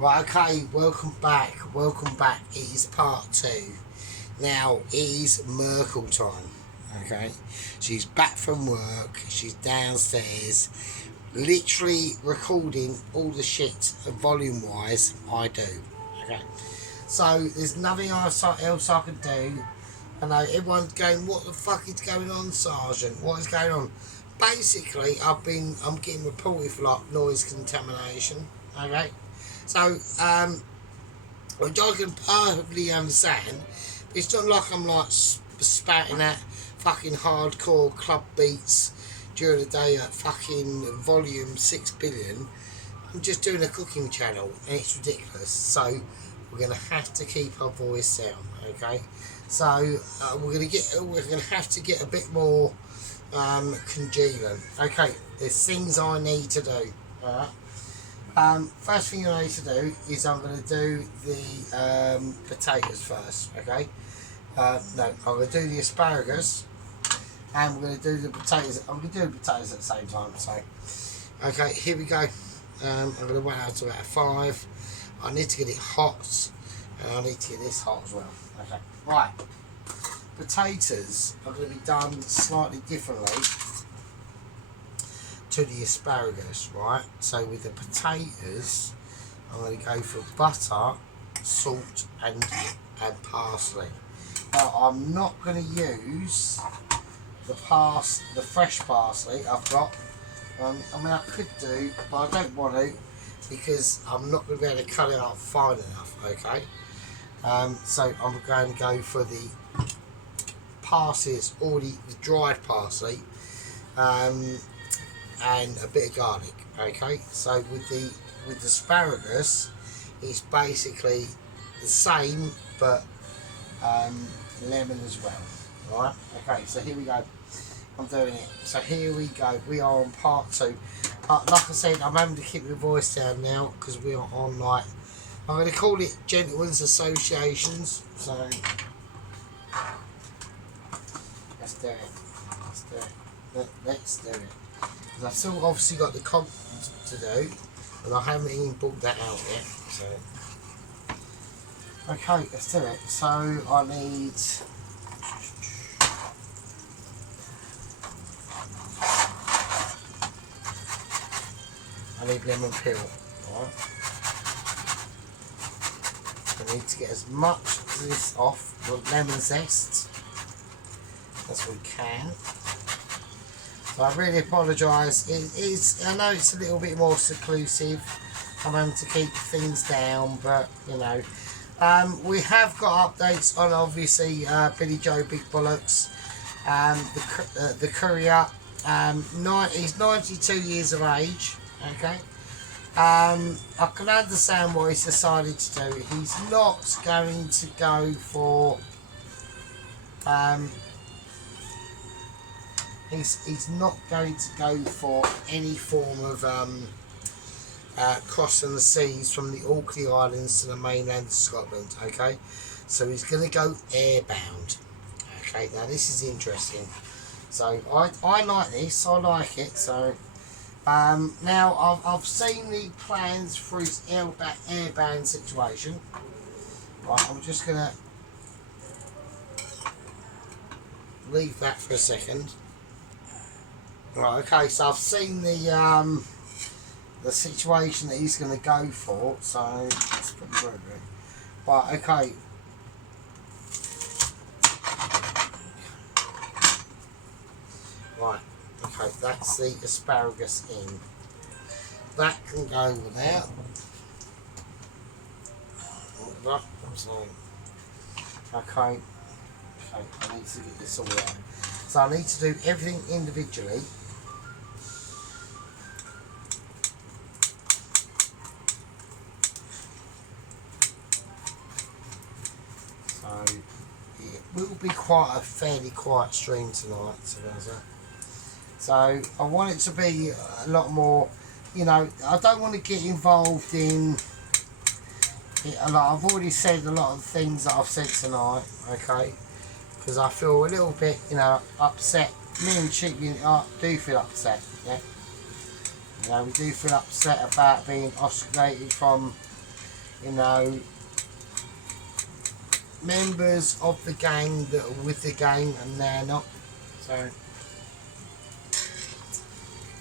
Right, okay, welcome back. Welcome back. It is part 2. Now, it is Merkel time. Okay? She's back from work. She's downstairs. Literally recording all the shit volume-wise I do. Okay? So, there's nothing else I can do. I know everyone's going, what the fuck is going on, Sergeant? What is going on? Basically, I'm getting reported for like noise contamination. Okay? So, which I can perfectly understand. It's not like I'm like spouting out fucking hardcore club beats during the day at fucking volume 6 billion. I'm just doing a cooking channel and it's ridiculous. So we're gonna have to keep our voice down, okay? So we're gonna have to get a bit more congealing. Okay, there's things I need to do. Alright. First thing I need to do is I'm going to do the potatoes first, okay? No, I'm going to do the asparagus and we're going to do the potatoes. I'm going to do the potatoes at the same time, so. Okay, here we go. I'm going to wait out to about 5. I need to get it hot and I need to get this hot as well. Okay, right. Potatoes are going to be done slightly differently to the asparagus, right? So with the potatoes, I'm going to go for butter, salt, and parsley. Now I'm not going to use the fresh parsley I've got. I mean I could do, but I don't want to because I'm not going to be able to cut it up fine enough. Okay. So I'm going to go for the parsley. It's already the dried parsley. And a bit of garlic. Okay, so with the asparagus, it's basically the same, but lemon as well. Right? Okay, so here we go. I'm doing it. So here we go. We are on part 2. Like I said, I'm having to keep the voice down now because we are on like I'm going to call it Gentlemen's Associations. So let's do it. Let's do it. Let's do it. I've still obviously got the cod to do, and I haven't even brought that out yet. So, okay, let's do it. So I need lemon peel. Right. I need to get as much of this off the lemon zest as we can. So I really apologise. I know it's a little bit more seclusive. I'm having to keep things down, but you know, we have got updates on obviously Billy Joe Big Bollocks, the courier. He's 92 years of age. Okay. I can understand what he's decided to do. He's not going to go for. He's not going to go for any form of crossing the seas from the Orkney Islands to the mainland of Scotland, okay? So he's going to go airbound, okay? Now this is interesting. So I like this, I like it, so... now I've seen the plans for his airbound situation. Right, I'm just going to leave that for a second. Right, okay, so I've seen the situation that he's going to go for, so that's pretty good. Right, okay. Right, okay, that's the asparagus in. That can go without. Okay, I need to get this all out. So I need to do everything individually. So it will be quite a fairly quiet stream tonight. So I want it to be a lot more, you know, I don't want to get involved in it a lot. I've already said a lot of things that I've said tonight, okay? Because I feel a little bit, you know, upset. Me and Chicken do feel upset, yeah? You know, we do feel upset about being ostracised from you know, members of the gang that are with the gang and they're not. So,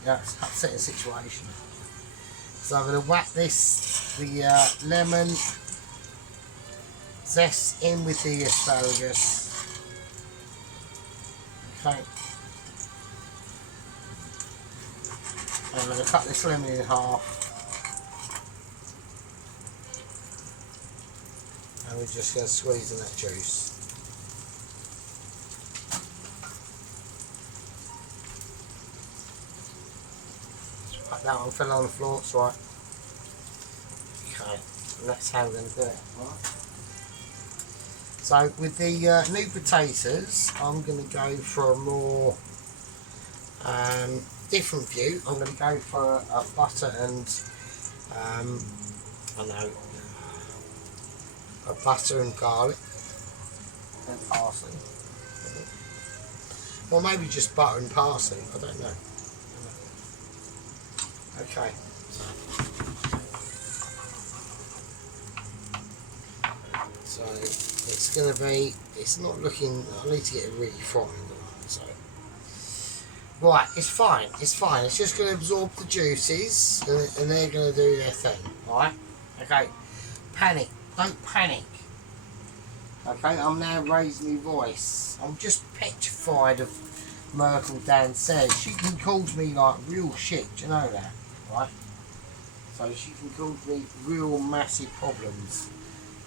yeah, it's an upsetting situation. So I'm going to whack the lemon zest in with the asparagus. Okay. I'm going to cut this lemon in half. And we're just going to squeeze in that juice. That one fell on the floor, it's right. Okay, and that's how we're going to do it. Right. So with the new potatoes, I'm going to go for a more different view. I'm going to go for a butter and I know, a butter and garlic and parsley. Or maybe just butter and parsley, I don't know. Okay. So it's going to be, it's not looking, I need to get it really fried. So, right, it's fine, it's fine. It's just going to absorb the juices and they're going to do their thing, alright? Okay, panic, don't panic. Okay, I'm now raising my voice. I'm just petrified of Merkel downstairs. She can cause me like real shit, do you know that? Right? So she can cause me real massive problems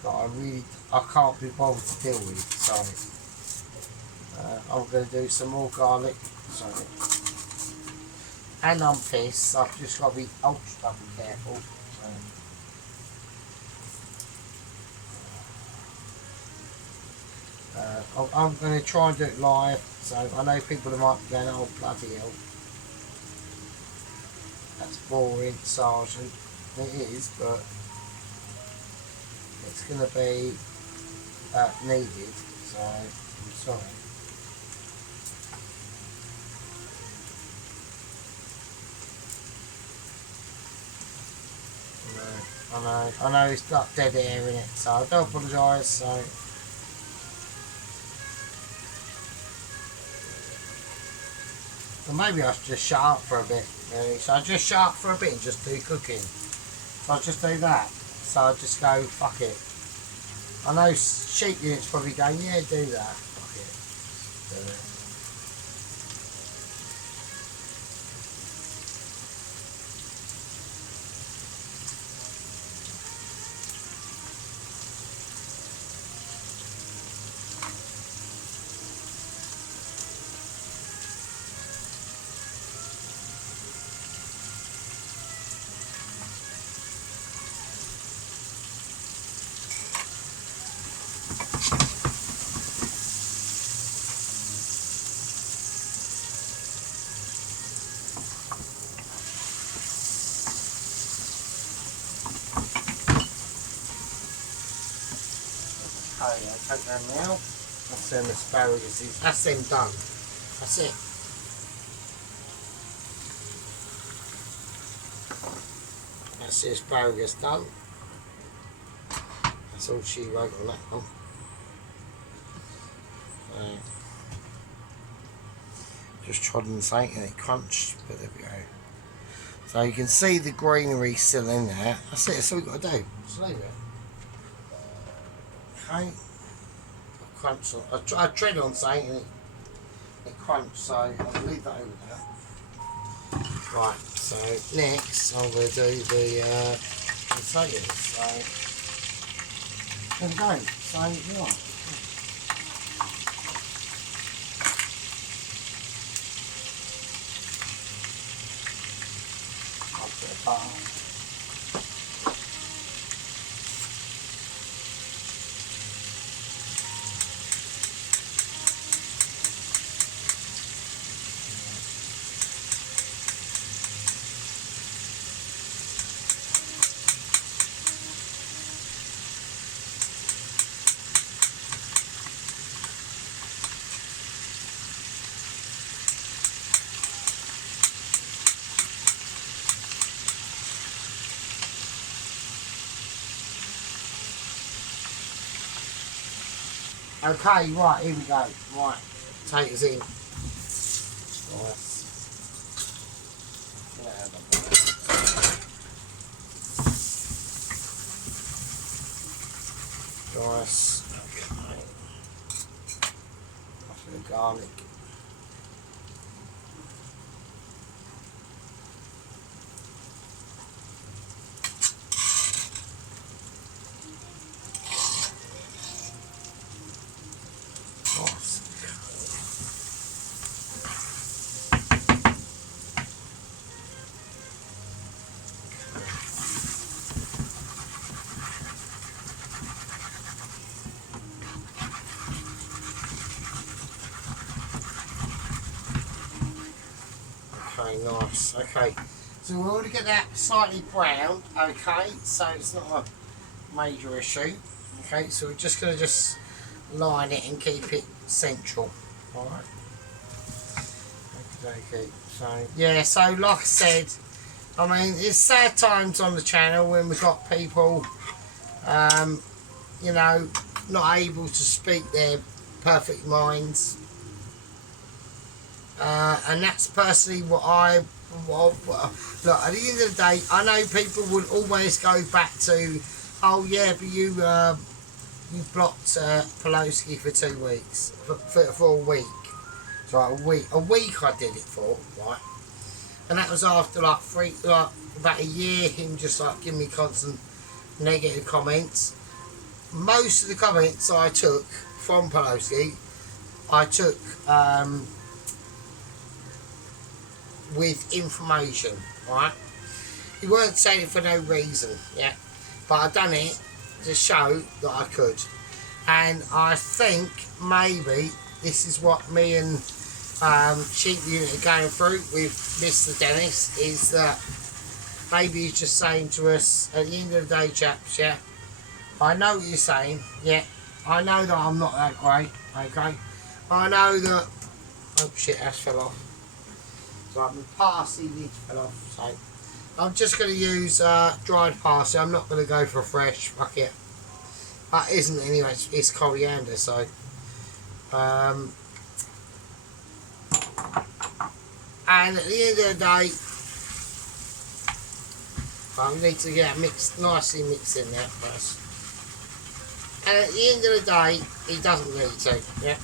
that I can't be bothered to deal with. So I'm going to do some more garlic. So, and I'm pissed. I've just got to be ultra careful. So, I'm going to try and do it live. So I know people might be going, oh bloody hell. That's boring, Sergeant. It is, but it's going to be needed, so I'm sorry. I know it's got dead air in it, so I do apologise. So. Well, maybe I should just shut up for a bit, really. So I just shut up for a bit and just do cooking. So I'll just do that. So I'll just go, fuck it. I know sheep units probably going, yeah, do that. Fuck it. Do it. Okay, I'll take them now. That's them asparagus. That's them done. That's it. That's the asparagus done. That's all she wrote on that one. Just trodden something and it crunched, but there we go. So you can see the greenery still in there. That's it, that's all we've got to do. Just leave it. Okay. Crunch on, I tread on something and it crunched, so I'll leave that over there. Right, so next I'm going to do the potatoes. So there we go. So yeah. I'll put it apart. Okay, right, here we go. Right, potatoes in. Nice. Nice. Okay. Off the garlic. Nice. Okay, nice. Okay, so we're going to get that slightly brown. Okay, so it's not a major issue. Okay, so we're just going to line it and keep it central. All right. Okay. So yeah, so like I said, I mean it's sad times on the channel when we've got people, you know, not able to speak their perfect minds. And that's personally what look, at the end of the day, I know people will always go back to, oh yeah, but you blocked Pelosi for 2 weeks, for a week. So like a week I did it for, right? And that was after like about a year, him just like giving me constant negative comments. Most of the comments I took from Pelosi, I took with information, right? He weren't saying it for no reason, yeah, but I done it to show that I could. And I think maybe this is what me and Sheep Unit are going through with Mr. Dennis, is that maybe he's just saying to us, at the end of the day, chaps, yeah, I know what you're saying, yeah, I know that I'm not that great, okay, I know that, oh shit, that fell off. So my parsley lid fell off, so I'm just going to use dried parsley. I'm not going to go for fresh, fuck it. That isn't anyway, it's coriander, so and at the end of the day, I need to get it nicely mixed in there first. And at the end of the day, he doesn't need to, yeah,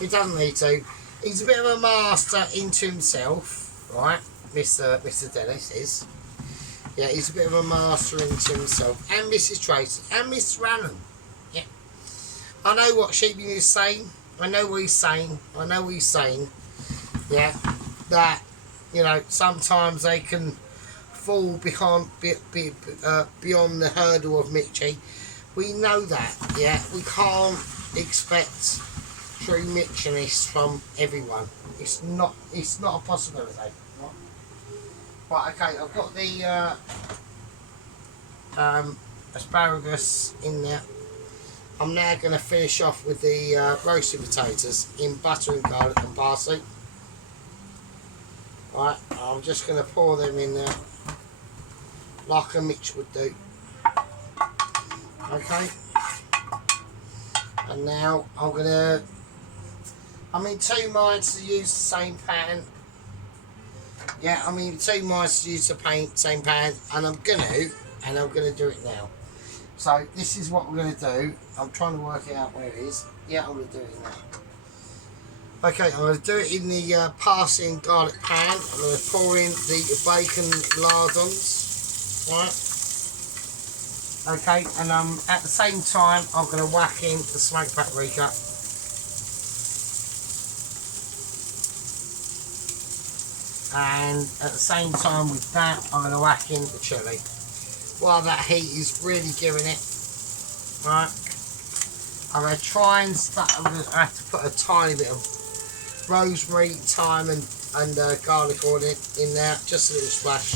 he doesn't need to. He's a bit of a master into himself, right? Mr. Dennis is. Yeah, he's a bit of a master into himself. And Mrs. Tracy. And Mr. Allen. Yeah. I know what Sheep Unit is saying. I know what he's saying. I know what he's saying. Yeah. That, you know, sometimes they can fall beyond the hurdle of Mitchie. We know that, yeah. We can't expect true Mitchiness from everyone. It's not a possibility. Right, okay, I've got the asparagus in there. I'm now going to finish off with the roasted potatoes in butter and garlic and parsley. Right, I'm just going to pour them in there like a Mitch would do. Okay, and now I'm in two minds to use the same pan. Yeah, I'm in two minds to use the same pan, and I'm gonna do it now. So this is what we're gonna do. I'm trying to work it out where it is. Yeah, I'm gonna do it now. Okay, I'm gonna do it in the parsley and garlic pan. I'm gonna pour in the bacon lardons, right? Okay, and at the same time I'm gonna whack in the smoked paprika. And at the same time with that, I'm going to whack in the chilli while that heat is really giving it. Right, I'm going to try and I'm going to have to put a tiny bit of rosemary, thyme and garlic oil in there, just a little splash,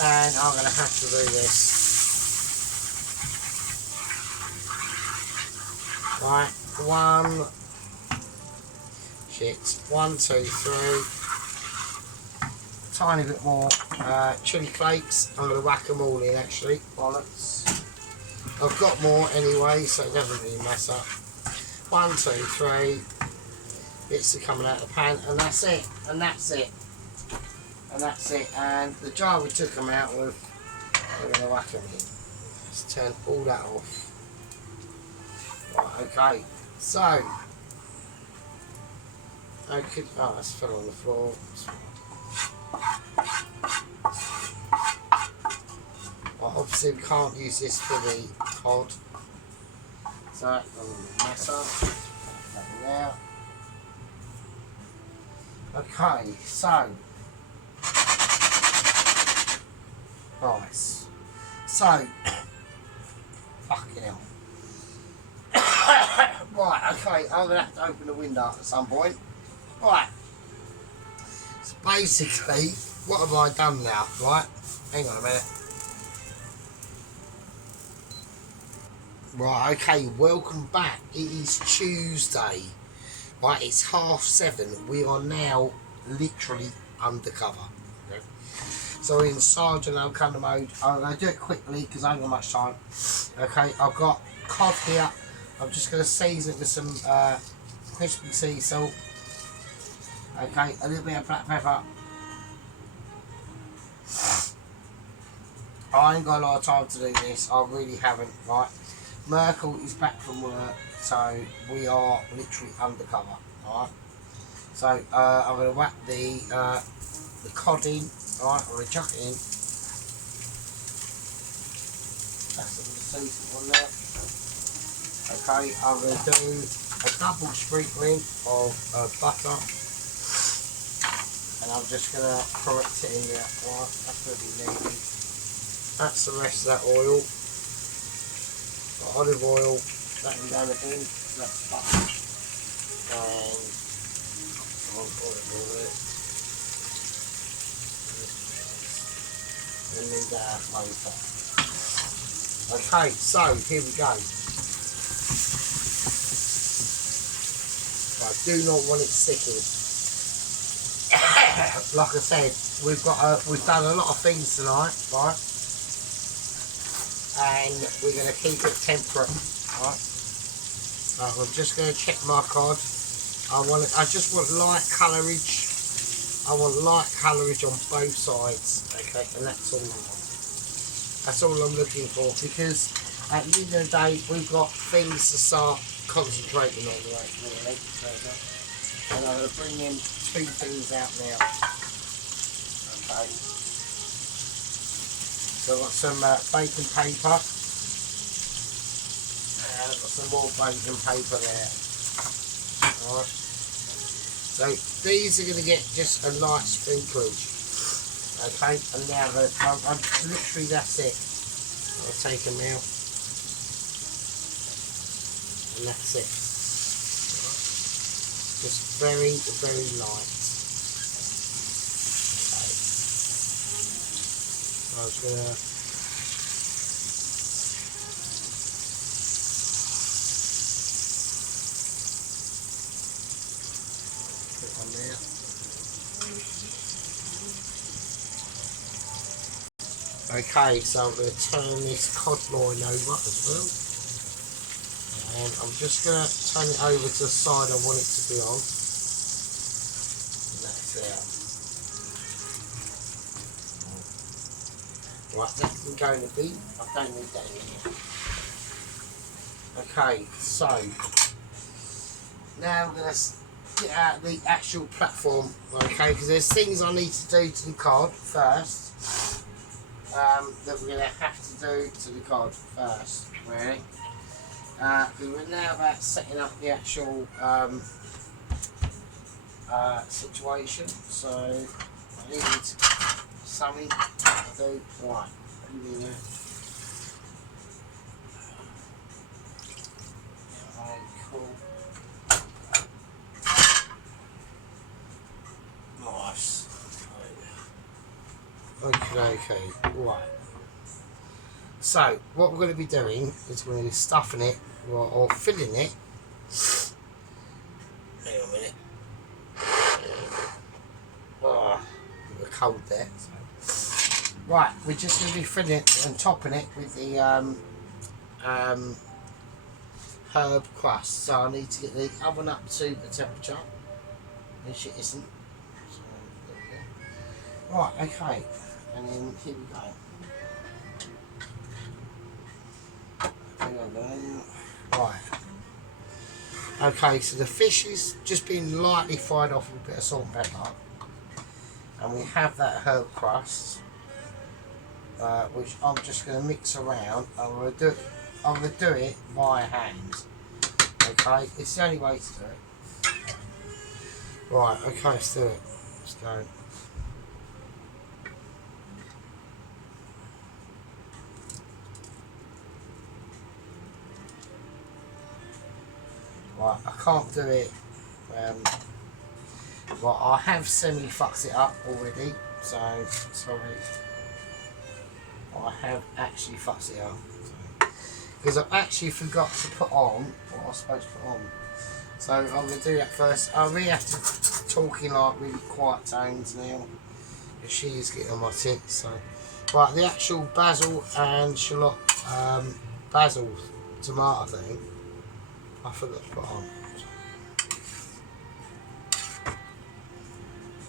and I'm going to have to do this. Right, 1, 2, 3. Tiny bit more chili flakes. I'm going to whack them all in actually. Bollocks. I've got more anyway, so it doesn't really mess up. 1, 2, 3 bits are coming out of the pan, and that's it, and that's it, and that's it. And the jar we took them out with, we're going to whack them in. Let's turn all that off. Right, okay, so okay, oh, that's fell on the floor. Well, obviously we can't use this for the cod, so I'm going to mess up that out. Okay, so nice. So fucking hell. Right, okay, I'm gonna have to open the window at some point. Right. So basically, what have I done now? Right, hang on a minute. Right, okay, welcome back. It is Tuesday. Right, it's 7:30. We are now literally undercover. Okay. So in Sergeant O'Connor mode, I'm going to do it quickly because I haven't got much time. Okay, I've got cod here. I'm just going to season it with some crispy sea salt. Okay, a little bit of black pepper. I ain't got a lot of time to do this. I really haven't. Right, Merkel is back from work, so we are literally undercover. Alright, so I'm going to whack the cod in. Alright, I'm going to chuck it in. That's a decent one there. Okay, I'm going to do a double sprinkling of butter, and I'm just going to correct it in there. Right, that's going to be needed. That's the rest of that oil. Got olive oil, that can go in. That's butter, and some olive oil there. And then that later. Okay, so here we go. I do not want it sticking. Like I said, we've done a lot of things tonight, right? And we're going to keep it temperate, right? I'm just going to check my cod. I just want light colourage. I want light colourage on both sides, okay? And that's all I want. That's all I'm looking for, because at the end of the day, we've got things to start concentrating on, right? Really. And I'm going to bring in 2 things out now. Okay. So I've got some baking paper. And I've got some more baking paper there. Alright. So these are going to get just a light sprinklage. Okay, and now I'm literally, that's it. I'll take them out. And that's it. Just very, very light. Okay. I was gonna put it on there. Okay, so I'm going to turn this cod loin over as well. And I'm just going to turn it over to the side I want it to be on. And that's out. Right, that can go in the bin. I don't need that in here. Okay, so now I'm going to get out the actual platform, okay, because there's things I need to do to the cod first. That we're going to have to do to the cod first, really. Because we're now about setting up the actual situation, so I need something to do. Right, cool. Nice. Okay, right. So, what we're going to be doing is we're going to be stuffing it, or filling it. Hang on a minute. Oh, we're cold there. So. Right, we're just going to be filling it and topping it with the herb crust. So I need to get the oven up to the temperature, which it isn't. So there we go. Right, okay, and then here we go. Right. Okay, so the fish is just been lightly fried off with a bit of salt and pepper, and we have that herb crust, which I'm just going to mix around. I'm going to do it by hand. Okay, it's the only way to do it. Right. Okay, let's do it. Let's go. Right, I can't do it. Well, I have semi-fucked it up already, so sorry. I have actually fucked it up. Because I actually forgot to put on what I was supposed to put on. So I'm going to do that first. I really have to talk in like really quiet tones now. Because she is getting on my tits. So. Right, the actual basil and shallot, basil tomato thing, I forgot to put on.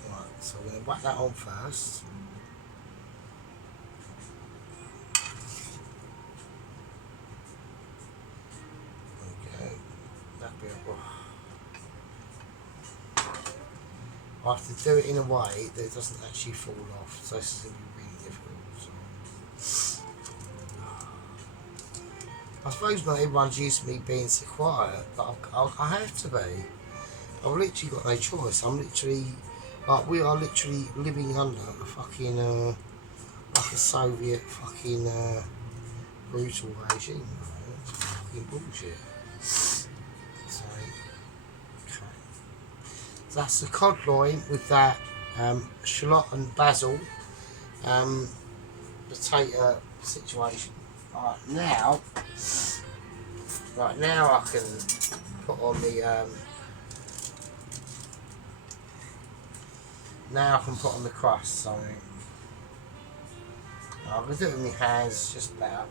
Right, so I'm going to whack that on first. Okay, that'll be I have to do it in a way that it doesn't actually fall off, so this is going to be really difficult. So. I suppose not everyone's used to me being so quiet, but I have to be. I've literally got no choice. I'm literally, like, we are literally living under a fucking, like a Soviet fucking brutal regime. It's fucking bullshit. So, okay. So that's the cod loin with that shallot and basil potato situation. Right now I can put on the crust. So I'm gonna do it with my hands, just about.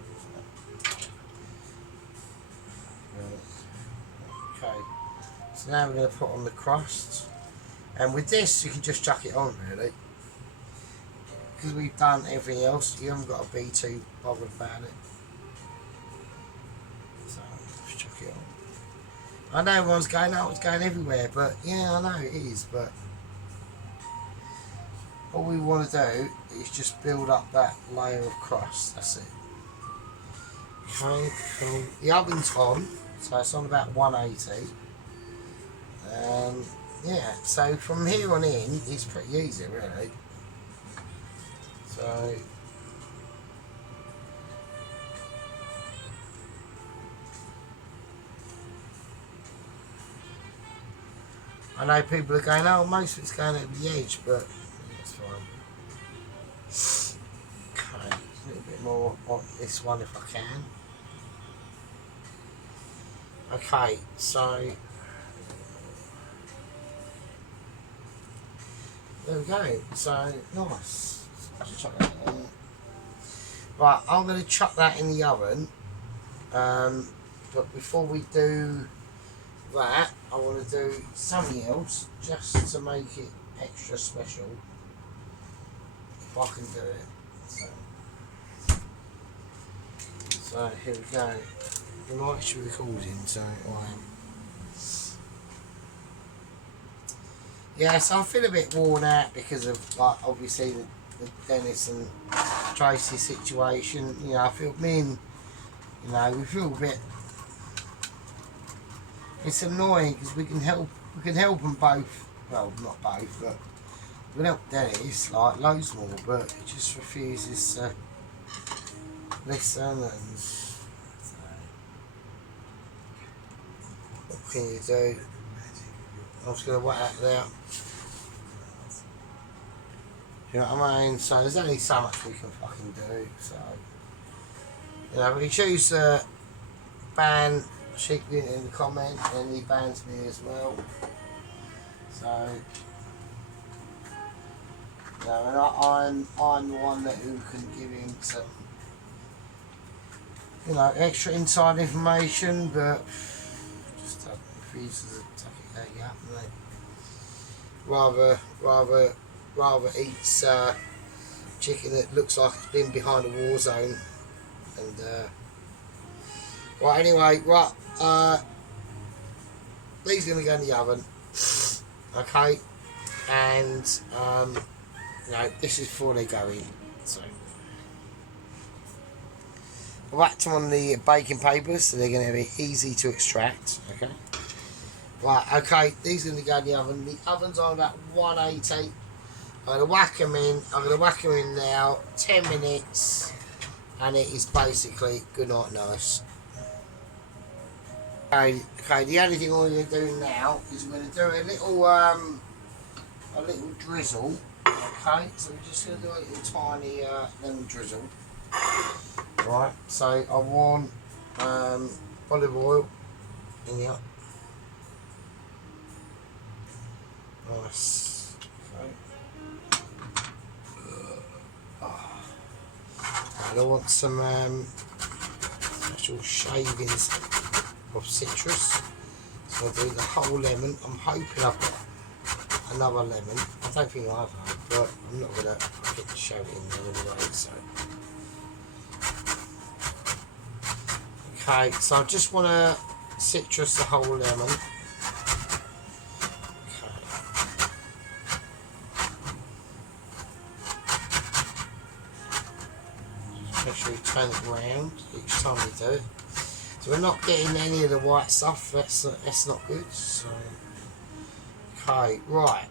Okay. So now we're gonna put on the crust, and with this you can just chuck it on really, because we've done everything else. You haven't got to be too bothered about it. So just chuck it on. I know everyone's going, oh, it's going everywhere, but yeah, I know it is, but all we want to do is just build up that layer of crust. That's it. Okay, cool. The oven's on, so it's on about 180. Yeah, so from here on in, it's pretty easy, really. So I know people are going, oh, most of it's going over the edge, but that's fine. Okay, a little bit more on this one if I can. Okay, so there we go. So nice. Just chuck that in. Right, I'm going to chuck that in the oven. But before we do that, I want to do something else just to make it extra special. If I can do it. So here we go. I'm actually recording, so I am. Yeah, so I feel a bit worn out because of, like, obviously the Dennis and Tracy situation. You know, I feel we feel a bit. It's annoying because we can help them both. Well, not both, but we can help Dennis like loads more, but he just refuses to listen. And so, what can you do? I'm just going to whack that there. You know what I mean? So there's only so much we can fucking do. So, you know, if you choose to ban Sheep in the comment, and he bans me as well. So, you know, and I'm the one who can give him some, you know, extra inside information, but pieces of tuck it out, and rather eats chicken that looks like it's been behind a war zone. And right, anyway, right, these are going to go in the oven, okay, and you know, this is before they go in. So I whacked them on the baking papers, so they're going to be easy to extract. Okay. Right. Okay. These are going to go in the oven. The oven's on about 180. I'm going to whack them in. I'm going to whack them in now. 10 minutes, and it is basically good night, nice. Okay. Okay. The only thing we're going to do now is we're going to do a little drizzle. Okay, so we're just going to do a little tiny lemon drizzle. Right, so I want olive oil in here. Nice. Okay. And I want some special shavings of citrus. So I'll do the whole lemon. I'm hoping I've got another lemon. I don't think I have, but I'm not going to get to show it in there anyway. So, okay, so I just want to citrus the whole lemon. Okay. Just make sure you turn it around each time you do it. So we're not getting any of the white stuff. That's not good. So, okay, right.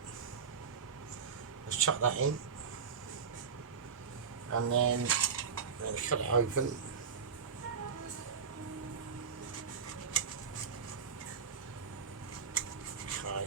Let's chuck that in, and then I'm going to cut it open. Okay.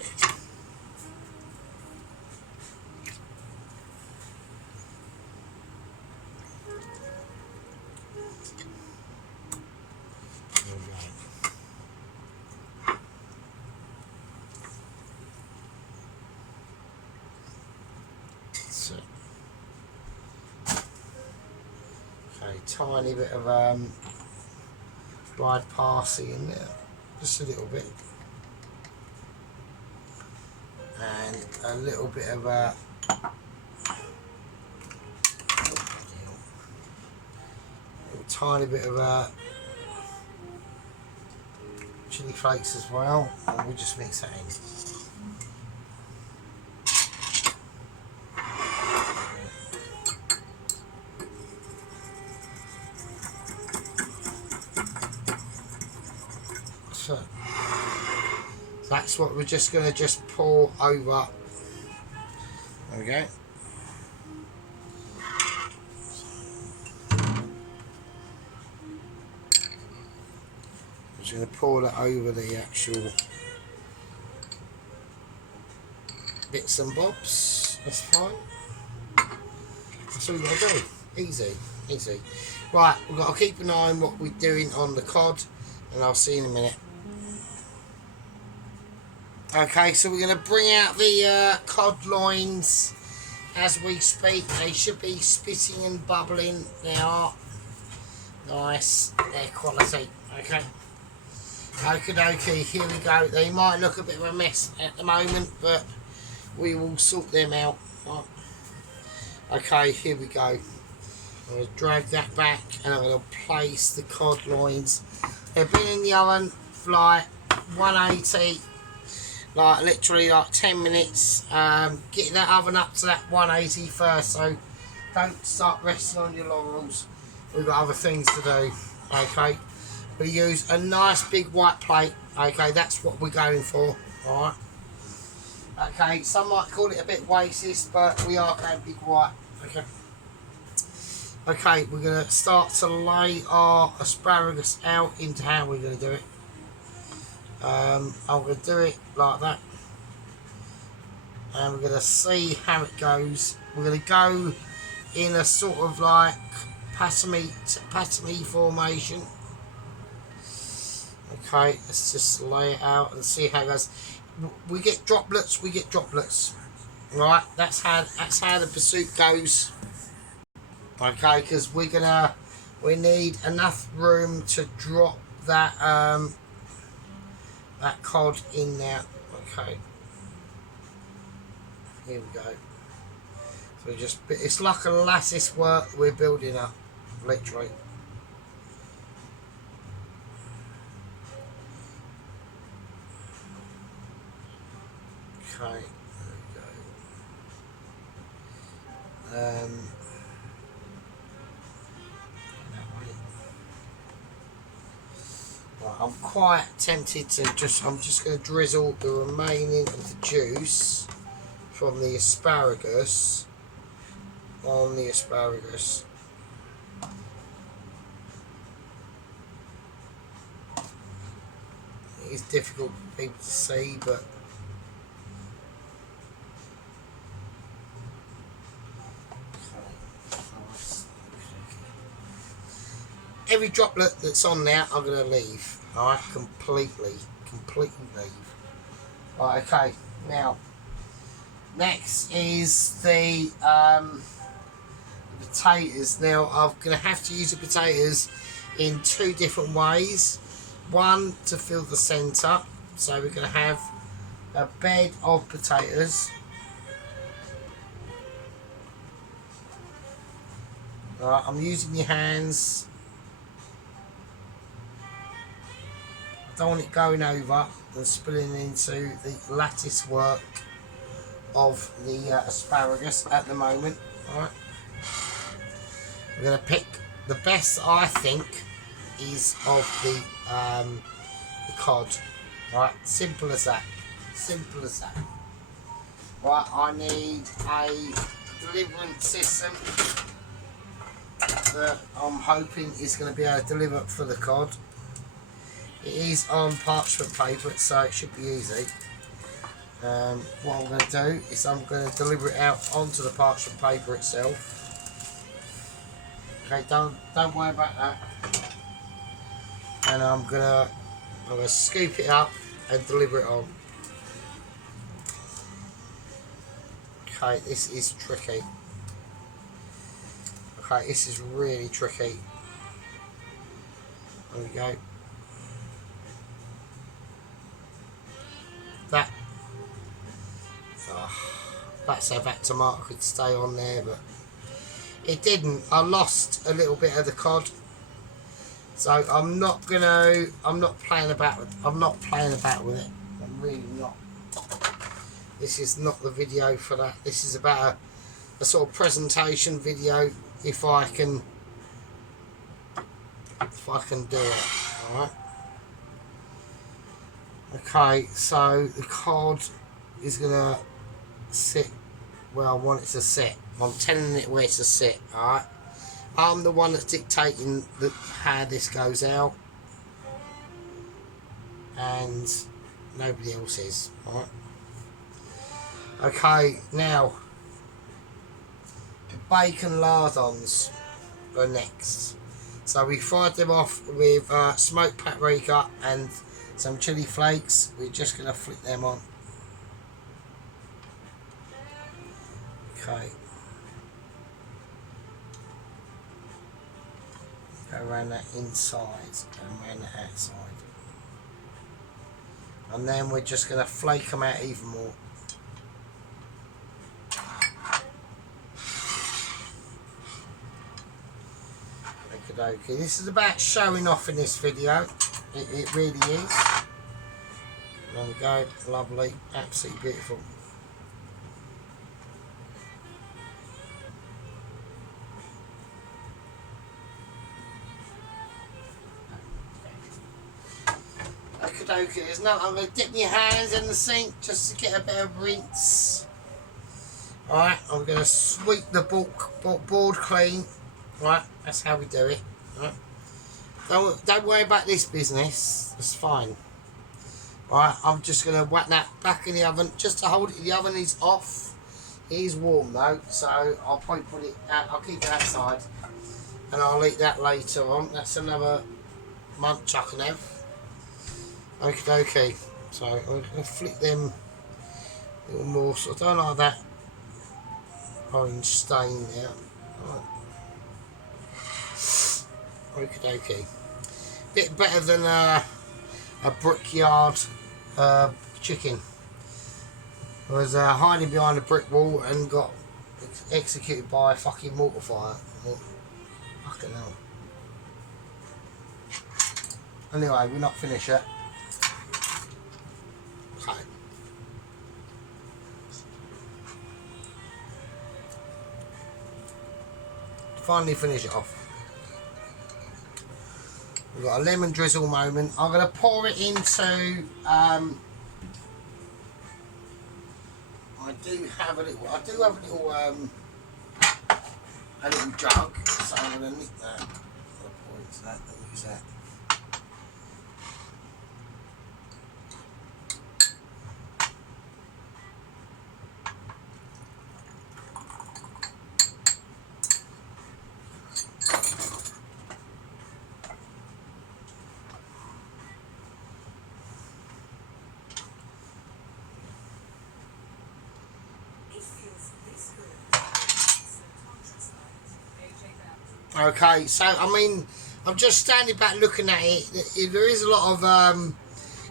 Okay, tiny bit of dried parsley in there, just a little bit, and a little bit of a tiny bit of chili flakes as well, and we'll just mix that in. So that's what we're just going to pour over. There we go. I'm just going to pour that over the actual bits and bobs. That's fine. That's all we've got to do. Easy, easy. Right, we've got to keep an eye on what we're doing on the cod, and I'll see you in a minute. Okay, so we're going to bring out the cod loins as we speak. They should be spitting and bubbling. They are. Nice. They're quality. Okay. Okie dokie, here we go. They might look a bit of a mess at the moment, but we will sort them out. Right. Okay, here we go. I'm going to drag that back, and I'm going to place the cod loins. They've been in the oven for like 180. Like literally like 10 minutes. Get that oven up to that 180 first, so don't start resting on your laurels. We've got other things to do. Okay, we use a nice big white plate. Okay, that's what we're going for. Alright. Okay, some might call it a bit racist, but we are going big white. Okay. Okay, we're going to start to lay our asparagus out into how we're going to do it. I'm going to do it like that, and we're going to see how it goes. We're going to go in a sort of like patami formation. Okay, let's just lay it out and see how it goes. We get droplets, right? That's how the pursuit goes. Okay, because we need enough room to drop that that cod in there. Okay, here we go. So we just, it's like a lattice work we're building up, literally. Okay, there we go. Right, I'm quite tempted to I'm just going to drizzle the remaining of the juice from the asparagus on the asparagus. It's difficult for people to see, but every droplet that's on there I'm going to leave. Alright, completely leave. Right, okay, now next is the potatoes. Now I'm going to have to use the potatoes in two different ways. One, to fill the centre, so we're going to have a bed of potatoes. Right, I'm using your hands. Don't want it going over and spilling into the lattice work of the asparagus at the moment. Alright, we're going to pick the best, I think, is of the cod. Right, simple as that. Simple as that. Right, I need a deliverance system that I'm hoping is going to be able to deliver for the cod. It is on parchment paper, so it should be easy. What I'm going to do is I'm going to deliver it out onto the parchment paper itself. Okay, don't worry about that. And I'm gonna scoop it up and deliver it on. Okay, this is tricky. Okay, this is really tricky. There we go. That's how that tomato could stay on there, but it didn't. I lost a little bit of the cod, so I'm not playing about with it. I'm really not. This is not the video for that. This is about a sort of presentation video, if I can do it. All right. Okay, so the cod is gonna sit where I want it to sit. I'm telling it where to sit. All right. I'm the one that's dictating how this goes out, and nobody else is. All right. Okay, now the bacon lardons are next. So we fried them off with smoked paprika and some chili flakes. We're just going to flick them on. Okay. Go around that inside and around the outside. And then we're just going to flake them out even more. Okay, this is about showing off in this video. It really is. There we go, lovely, absolutely beautiful. Okay, there's no. I'm going to dip my hands in the sink just to get a bit of rinse. Alright, I'm going to sweep the board clean. Right, that's how we do it. Right. Don't worry about this business. It's fine. Right, I'm just going to whack that back in the oven just to hold it. The oven is off. It is warm though, so I'll probably put it out. I'll keep it outside, and I'll eat that later on. That's another munch I can have. Okay. So I'm going to flick them a little more. So I don't like that orange stain there. Right. Okay. Bit better than a brickyard chicken was hiding behind a brick wall and got executed by a fucking mortar fire. Fucking hell. Anyway, we're not finished yet. Okay. Finally finish it off. We've got a lemon drizzle moment. I'm going to pour it into I do have a little jug, so I'm going to nick that. I'll pour it into that and use that. Okay, so I mean, I'm just standing back looking at it. There is a lot of,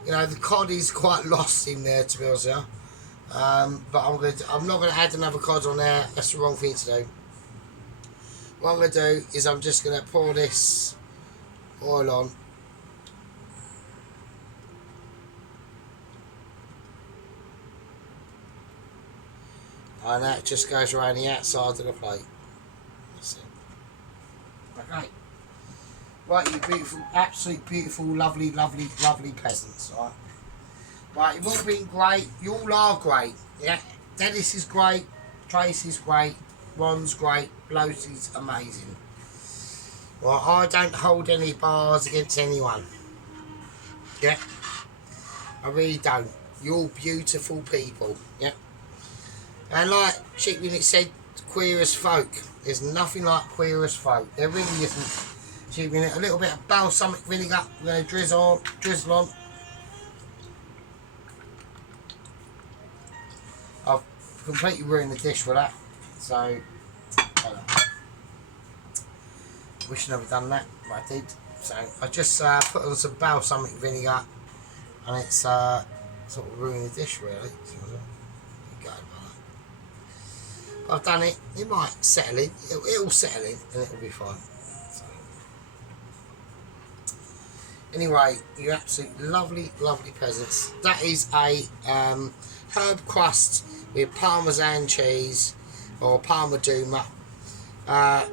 you know, the cod is quite lost in there, to be honest with you. But I'm not going to add another cod on there. That's the wrong thing to do. What I'm going to do is I'm just going to pour this oil on. And that just goes around the outside of the plate. That's it. Okay. Right, you beautiful, absolute beautiful, lovely, lovely, lovely peasants. Right. Right, you've all been great. You all are great. Yeah. Dennis is great. Tracy's great. Ron's great. Losie's amazing. Well, I don't hold any bars against anyone. Yeah. I really don't. You're all beautiful people. Yeah. And like Chick Unit said, queer as folk. There's nothing like queer as folk. There really isn't. Chick Unit, a little bit of balsamic vinegar. We're going to drizzle on. I've completely ruined the dish with that. So, wish I'd never done that, but I did. So, I just put on some balsamic vinegar, and it's sort of ruined the dish really. So, I've done it. It might settle in. It'll settle in, and it'll be fine. So. Anyway, you absolutely lovely, lovely peasants. That is a herb crust with Parmesan cheese or Parmaduma, a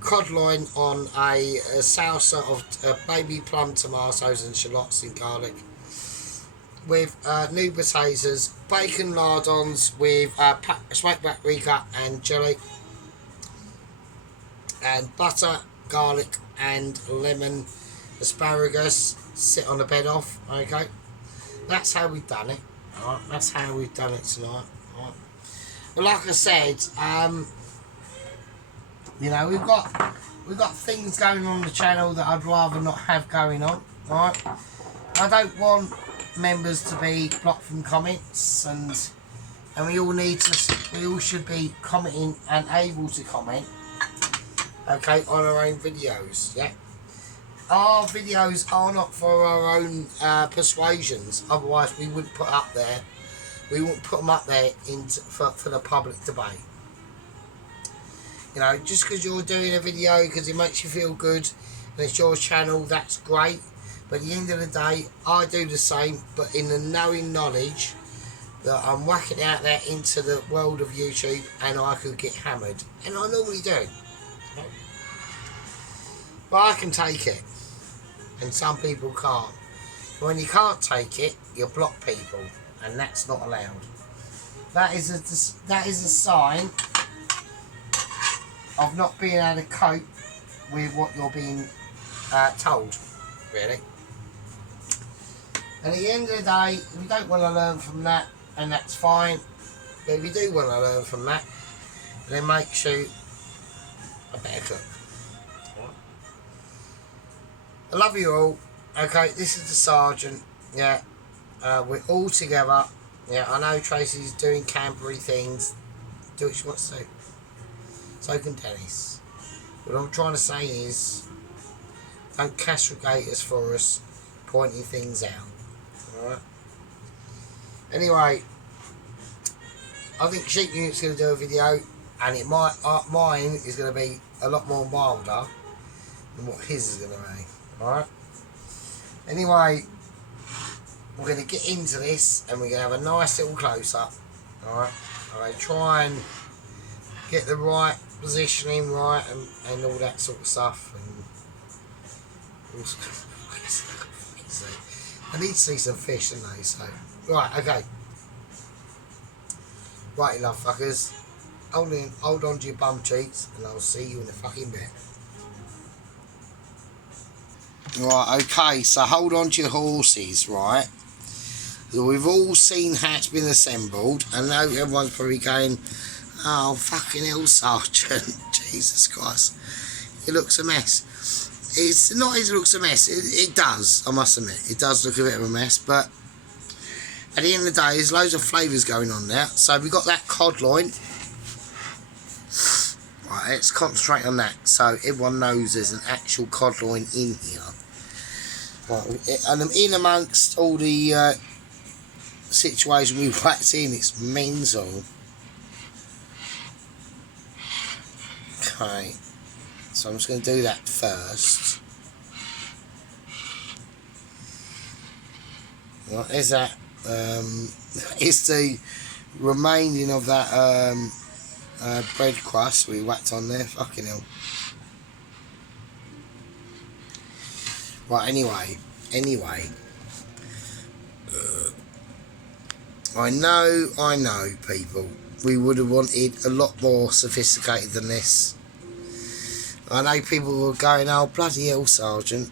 cod loin on a salsa of baby plum tomatoes and shallots and garlic, with new potatoes, bacon lardons with smoked paprika and jelly, and butter, garlic and lemon asparagus sit on the bed off. Okay, that's how we've done it. Alright, that's how we've done it tonight. Alright. But like I said, you know, we've got things going on the channel that I'd rather not have going on. Alright, I don't want members to be blocked from comments, and we all should be commenting and able to comment, okay, on our own videos. Yeah, our videos are not for our own persuasions, otherwise we wouldn't put them up there for the public debate. You know, just because you're doing a video because it makes you feel good and it's your channel, that's great. But at the end of the day, I do the same, but in the knowing knowledge that I'm whacking out there into the world of YouTube and I could get hammered. And I normally do. But I can take it. And some people can't. When you can't take it, you block people. And that's not allowed. That is a sign of not being able to cope with what you're being told, really. And at the end of the day, if you don't want to learn from that, and that's fine. But if you do want to learn from that, then makes you a better cook. I love you all. Okay, this is the sergeant. Yeah, we're all together. Yeah, I know Tracy's doing campery things. Do what she wants to do. So can Dennis. What I'm trying to say is, don't castrate us for us pointing things out. Alright? Anyway, I think Sheep Unit's going to do a video, and it might mine is going to be a lot more milder than what his is going to be. Alright? Anyway, we're going to get into this, and we're going to have a nice little close-up. Alright? I'm going to try and get the right positioning right, and all that sort of stuff. And also, I need to see some fish, don't I? So, right, okay. Right, love fuckers. Hold on to your bum cheeks, and I'll see you in a fucking bit. Right, okay, so hold on to your horses, right? So we've all seen how it's been assembled. I know everyone's probably going, oh, fucking hell, Sergeant. Jesus Christ. It looks a mess. It's not as it looks a mess. It does, I must admit. It does look a bit of a mess, but at the end of the day, there's loads of flavours going on there. So we've got that cod loin. Right, let's concentrate on that so everyone knows there's an actual cod loin in here. Right, and in amongst all the situation we've whacked in, it's mental. Okay, so I'm just going to do that first. Right, there's that. It's the remaining of that bread crust we whacked on there. Fucking hell. Right, anyway. I know, people. We would have wanted a lot more sophisticated than this. I know people were going, oh, bloody hell, Sergeant.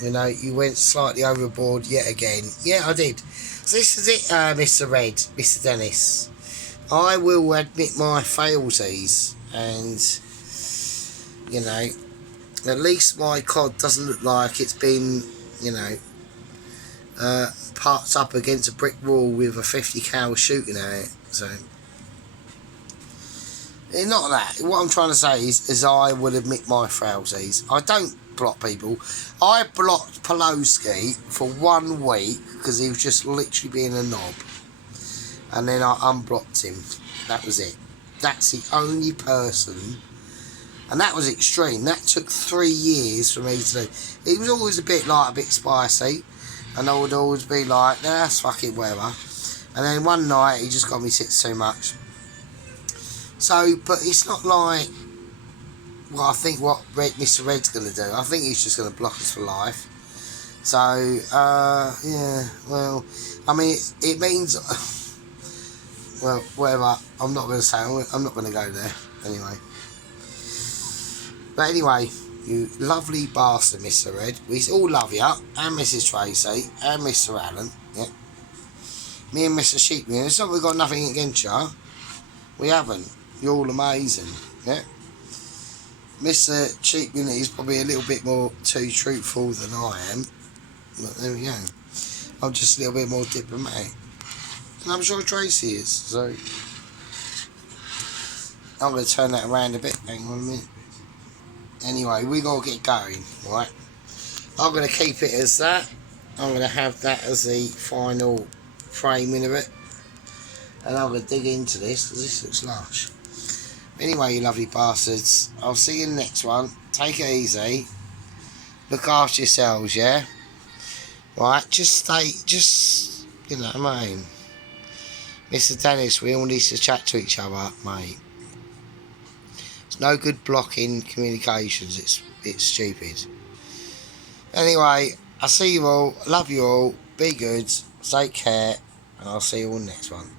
You know, you went slightly overboard yet again. Yeah, I did. So this is it, Mr. Red, Mr. Dennis. I will admit my failties, and, you know, at least my cod doesn't look like it's been, you know, parked up against a brick wall with a 50 cal shooting at it. So, not that. What I'm trying to say is I would admit my frailties. I don't block people. I blocked Poloski for 1 week because he was just literally being a knob, and then I unblocked him. That was it. That's the only person, and that was extreme. That took 3 years for me to do. He was always a bit spicy, and I would always be like, nah, that's fucking whatever. And then one night he just got me sick too much. So, but it's not like, well, I think what Mr. Red's going to do. I think he's just going to block us for life. So, yeah, well, I mean, it means, well, whatever. I'm not going to say, I'm not going to go there, anyway. But anyway, you lovely bastard, Mr. Red. We all love you, and Mrs. Tracy, and Mr. Allen, yeah. Me and Mr. Sheepman, it's not we've got nothing against you. We haven't. You're all amazing, yeah. Mr. Sheepman is probably a little bit more too truthful than I am. But there we go. I'm just a little bit more diplomatic. And I'm sure Tracy is, so I'm going to turn that around a bit. Hang on a minute. Anyway, we got to get going, right? I'm going to keep it as that. I'm going to have that as the final framing of it. And I'm going to dig into this because this looks lush. Anyway, you lovely bastards, I'll see you in the next one. Take it easy. Look after yourselves, yeah? Right, just you know what I mean? Mr. Dennis, we all need to chat to each other, mate. It's no good blocking communications, it's stupid. Anyway, I'll see you all, love you all, be good, take care, and I'll see you all in the next one.